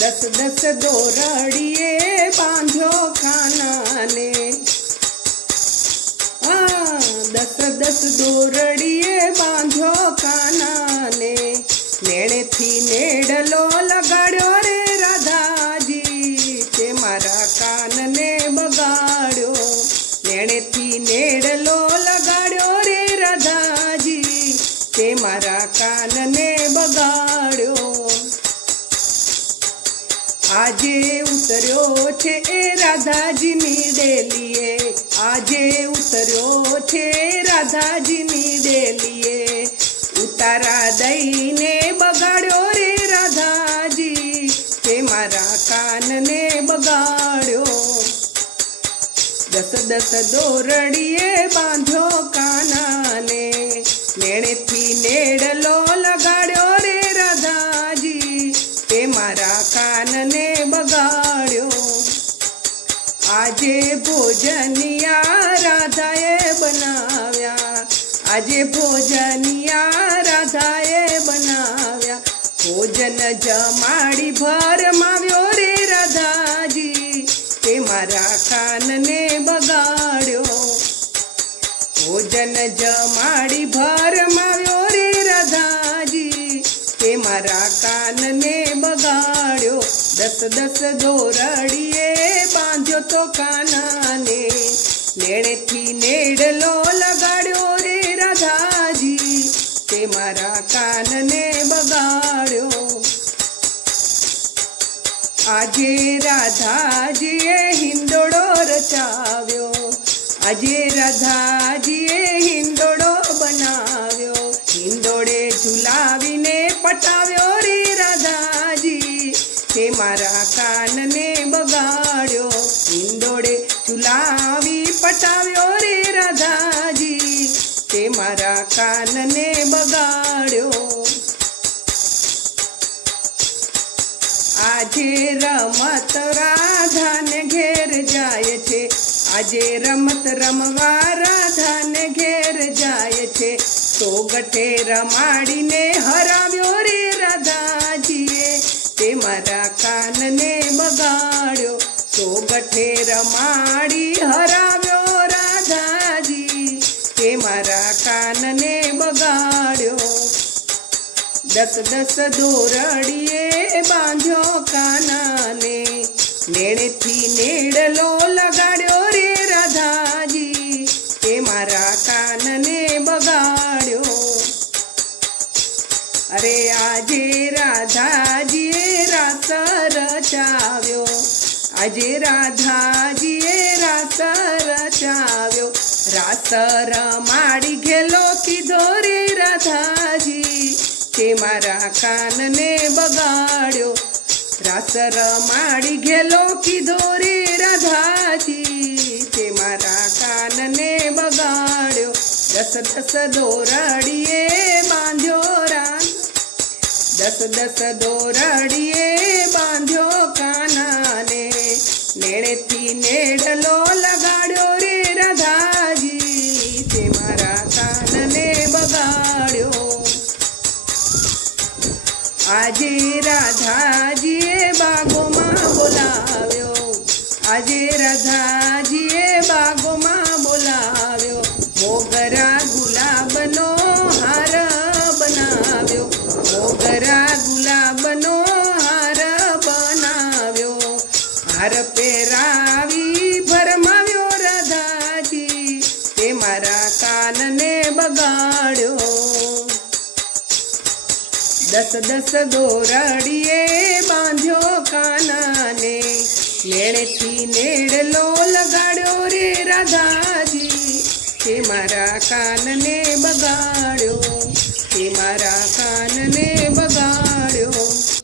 દસ દસ દોરડીએ બાંધ્યો કાનાને, દસ દસ દોરડીએ બાંધ્યો કાનાને, નેણેથી નેડલો લગાડ્યો રે રાધાજી, તે મારા કાનને બગાડ્યો. નેણેથી નેડલો લગાડ્યો રે રાધાજી, તે મારા કાનને બગાડ્યો. આજે ઉતર્યો છે એ રાધાજીની ડેલીએ, આજે ઉતર્યો છે રાધાજીની ડેલીએ, ઉતારા દઈને બગાડ્યો રે રાધાજી, તે મારા કાનને બગાડ્યો. દસ દસ દોરડીએ બાંધ્યો કાનાને, નેણેથી નેડલો લગાડ્યો રે રાધાજી, તે મારા કાનને બગાડ્યો. આજે ભોજનિયા રાધાએ બનાવ્યા, આજે ભોજનિયા રાધાએ બનાવ્યા, ભોજન જમાડી ભરમાવ્યો રે રાધાજી, તે મારા કાનને બગાડ્યો. ભોજન જમાડી ભરમાવ્યો રે રાધાજી, તે મારા કાનને બગાડ્યો. દસ દસ દોરડીએ બાંધ્યો તો કાનાને, નેણેથી નેડલો લગાડ્યો રે રાધાજી, તે મારા કાનને બગાડ્યો. આજે રાધાજીએ હિંડોળો રચાવ્યો, આજે રાધાજીએ હિંડોળો બનાવ્યો, હિંડોળે ઝુલાવીને પટાવ્યો રે રાધાજી, તે મારા કાનને બગાડ્યો. હિંડોળે ઝુલાવી પટાવ્યો રે રાધાજી, તે મારા કાનને બગાડ્યો. આજે રમત રાધાને ઘેર જાય છે, આજે રમત રમવા રાધાને ઘેર જાય છે, સોગઠે રમાડીને હરાવ્યો રે રાધાજીએ, તે મારા કાનને બગાડ્યો. સોગઠે રમાડી હરાવ્યો રાધાજી, તે મારા કાનને બગાડ્યો. દસ દસ દોરડીએ બાંધ્યો કાનાને, નેણેથી નેડલો લગાડ્યો રે રાધાજી, તે મારા કાનને બગાડ્યો. અરે આજે રાધાજીએ રાસ રચાવ્યો, આજે રાધાજીએ રાસ રચાવ્યો, રાસ રમાડી ઘેલો કીધો રે રાધાજી, તે મારા કાનને બગાડ્યો. રાસ રમાડી ઘેલો કીધો રે રાધાજી, તે મારા કાનને બગાડ્યો. દસ દસ દોરડીએ બાંધ્યો દસ દસ દોરડીએ બાંધ્યો કાનાને, નેણેથી નેડલો લગાડ્યો રે રાધાજી, તે મારા કાનને બગાડ્યો. આજે રાધાજીએ બાગોમાં બોલાવ્યો, આજે રાધાજીએ બાગોમાં બોલાવ્યો, મોગરા ગુલાબનો હાર બનાવ્યો, મોગરા ગુલાબનો હાર બનાવ્યો, હાર પહેરાવી ભરમાવ્યો રાધાજી, તે મારા કાનને બગાડ્યો. દસ દસ દોરડીએ બાંધ્યો કાનાને, નેણેથી નેડલો લગાડ્યો રે રાધાજી, તે મારા કાનને બગાડ્યો.